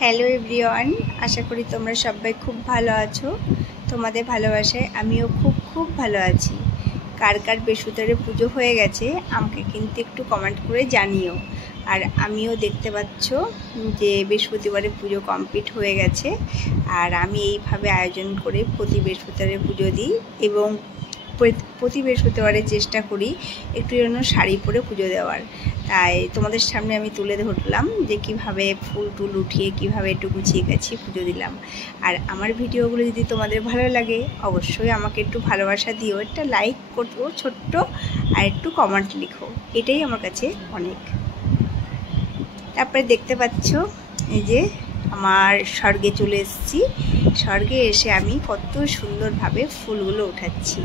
Hello everyone, আশা করি তোমরা সবাই খুব ভালো আছো। তোমাদের ভালোবাসায় আমিও খুব ভালো আছি। কার কার বৃহস্পতিবারে পুজো হয়ে গেছে আমাকে কিন্তু একটু কমেন্ট করে জানিও। আর আমিও দেখতে পাচ্ছ যে বৃহস্পতিবারে পুজো কমপ্লিট হয়ে গেছে। আর আমি এইভাবে আয়োজন করে প্রতি বৃহস্পতিবারে পুজো দিই এবং প্রতি বৃহস্পতিবারে চেষ্টা করি একটু যেন শাড়ি পরে পুজো দেওয়ার। তাই তোমাদের সামনে আমি তুলে ধরলাম যে কীভাবে ফুল টুল উঠিয়ে কীভাবে একটু গুছিয়ে গাছিয়ে পুজো দিলাম। আর আমার ভিডিওগুলো যদি তোমাদের ভালো লাগে অবশ্যই আমাকে একটু ভালোবাসা দিও, একটা লাইক করো ছোট্ট, আর একটু কমেন্ট লিখো, এটাই আমার কাছে অনেক। তারপরে দেখতে পাচ্ছ এই যে আমার স্বর্গে চলে এসেছি। স্বর্গে এসে আমি কত সুন্দরভাবে ফুলগুলো উঠাচ্ছি।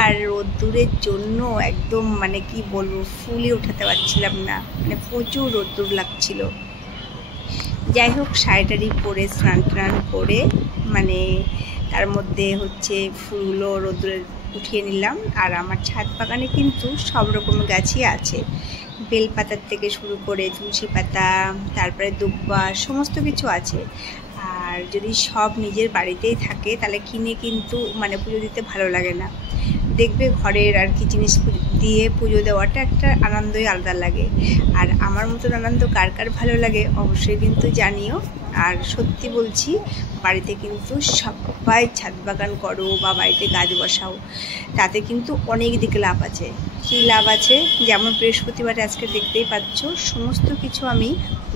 আর রোদ্দুরের জন্য একদম মানে কি বলবো, ফুলই উঠাতে পারছিলাম না, মানে প্রচুর রোদ্দুর লাগছিল। যাই হোক, শাড়ি পরে স্নান টান করে মানে তার মধ্যে হচ্ছে ফুলগুলো রোদ্দুরে উঠিয়ে নিলাম। আর আমার ছাদ বাগানে কিন্তু সব রকম গাছই আছে, বেলপাতার থেকে শুরু করে তুলসী পাতা, তারপরে দুব্বা, সমস্ত কিছু আছে। আর যদি সব নিজের বাড়িতেই থাকে তাহলে কিনে কিন্তু মানে পুজো দিতে ভালো লাগে না। দেখবে ঘরের আর কি জিনিস দিয়ে পুজো দেওয়াটা একটা আনন্দই আলাদা লাগে। আর আমার মতন আনন্দ কার কার ভালো লাগে অবশ্যই কিন্তু জানিও। আর সত্যি বলছি, বাড়িতে কিন্তু সবাই ছাদ বাগান করো বা বাড়িতে গাছ বসাও, তাতে কিন্তু অনেক দিকে লাভ আছে। কী লাভ আছে? যেমন বৃহস্পতিবারে আজকে দেখতেই পাচ্ছ সমস্ত কিছু আমি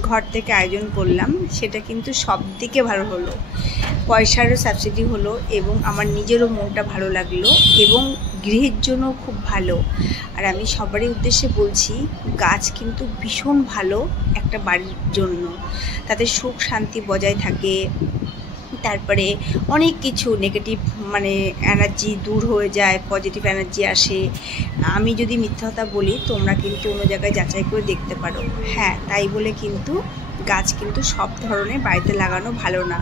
ঘর থেকে আয়োজন করলাম, সেটা কিন্তু সব দিকে ভালো হলো। পয়সারও সাবসিডি হলো এবং আমার নিজেরও মনটা ভালো লাগলো এবং গৃহের জন্য খুব ভালো। আর আমি সবারই উদ্দেশ্যে বলছি, গাছ কিন্তু ভীষণ ভালো একটা বাড়ির জন্য, তাতে সুখ শান্তি বজায় থাকে। তারপরে অনেক কিছু নেগেটিভ মানে এনার্জি দূর হয়ে যায়, পজিটিভ এনার্জি আসে। আমি যদি মিথ্যা কথা বলি তোমরা কিন্তু অন্য জায়গায় যাচাই করে দেখতে পারো। হ্যাঁ, তাই বলে কিন্তু গাছ কিন্তু সব ধরনের বাড়িতে লাগানো ভালো না,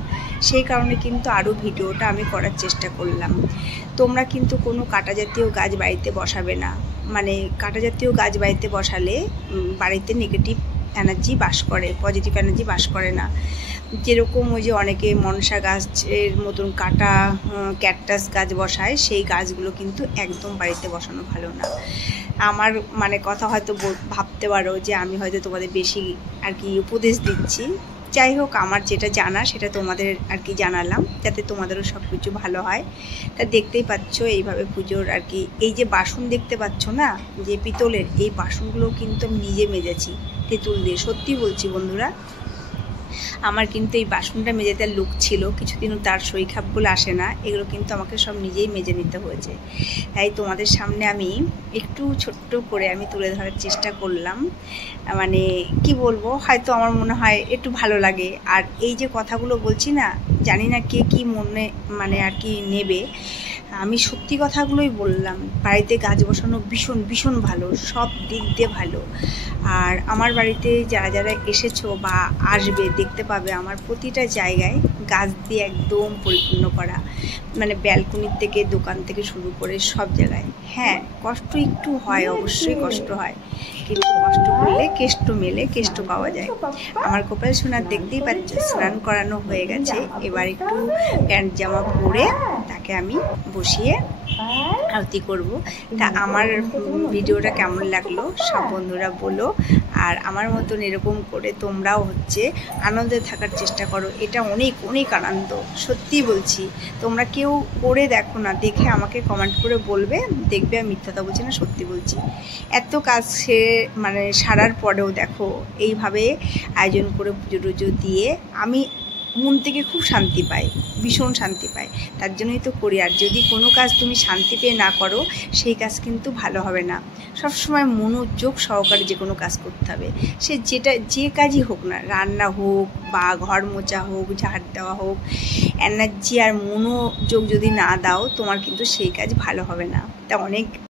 সেই কারণে কিন্তু আরও ভিডিওটা আমি করার চেষ্টা করলাম। তোমরা কিন্তু কোনো কাঁটা জাতীয় গাছ বাড়িতে বসাবে না, মানে কাঁটা জাতীয় গাছ বাড়িতে বসালে বাড়িতে নেগেটিভ এনার্জি বাস করে, পজিটিভ এনার্জি বাস করে না। যেরকম ওই যে অনেকে মনসা গাছের মতন কাটা ক্যাকটাস গাছ বসায়, সেই গাছগুলো কিন্তু একদম বাড়িতে বসানো ভালো না। আমার মানে কথা হয়তো ভাবতে পারো যে আমি হয়তো তোমাদের বেশি আর কি উপদেশ দিচ্ছি। যাই হোক, আমার যেটা জানা সেটা তোমাদের আর কি জানালাম, যাতে তোমাদেরও সব কিছু ভালো হয়। তা দেখতেই পাচ্ছ এইভাবে পুজোর আর কি এই যে বাসন দেখতে পাচ্ছ না, যে পিতলের, এই বাসনগুলো কিন্তু আমি নিজে মেজেছি তেঁতুল দিয়ে। সত্যি বলছি বন্ধুরা, আমার কিন্তু এই বাসনটা মেজে দেওয়ার লুক ছিল, কিছুদিনও তার সইখাপগুলো আসে না, এগুলো কিন্তু আমাকে সব নিজেই মেজে নিতে হয়েছে। তাই তোমাদের সামনে আমি একটু ছোট্ট করে আমি তুলে ধরার চেষ্টা করলাম। মানে কি বলবো, হয়তো আমার মনে হয় একটু ভালো লাগে। আর এই যে কথাগুলো বলছি না, জানি না কে কি মনে মানে আর কি নেবে, আমি সত্যি কথাগুলোই বললাম। বাড়িতে গাছ বসানো ভীষণ ভালো, সব দিক দিয়ে ভালো। আর আমার বাড়িতে যারা যারা এসেছো বা আসবে দেখতে পাবে আমার প্রতিটা জায়গায় গাছ দিয়ে একদম পরিপূর্ণ করা, মানে ব্যালকনির থেকে দোকান থেকে শুরু করে সব জায়গায়। হ্যাঁ, কষ্ট একটু হয়, অবশ্যই কষ্ট হয়, কিন্তু কষ্ট করলে কেষ্ট মেলে, কেষ্ট পাওয়া যায়। আমার কপাল সোনার দেখতেই পাচ্ছ স্নান করানো হয়ে গেছে, এবার একটু প্যান্ট জামা পরে তাকে আমি বসিয়ে আরতি করব। তা আমার ভিডিওটা কেমন লাগলো সব বন্ধুরা বলো। আর আমার মতন এরকম করে তোমরাও হচ্ছে আনন্দে থাকার চেষ্টা করো, এটা অনেক আনন্দ। সত্যি বলছি, তোমরা কেউ করে দেখো না, দেখে আমাকে কমেন্ট করে বলবে, দেখবে আমি মিথ্যাটা বলছি না, সত্যি বলছি। এত কাজ সে মানে সারার পরেও দেখো এইভাবে আয়োজন করে পুজো টুজো দিয়ে আমি মন থেকে খুব শান্তি পাই, ভীষণ শান্তি পাই। তার জন্যই তো করি। আর যদি কোনো কাজ তুমি শান্তি পেয়ে না করো, সেই কাজ কিন্তু ভালো হবে না। সবসময় মনোযোগ সহকারে যে কোনো কাজ করতে হবে, সে যে কাজই হোক না, রান্না হোক বা ঘর মোছা হোক, ঝাড় দেওয়া হোক, এনার্জি আর মনোযোগ যদি না দাও তোমার কিন্তু সেই কাজ ভালো হবে না। তা অনেক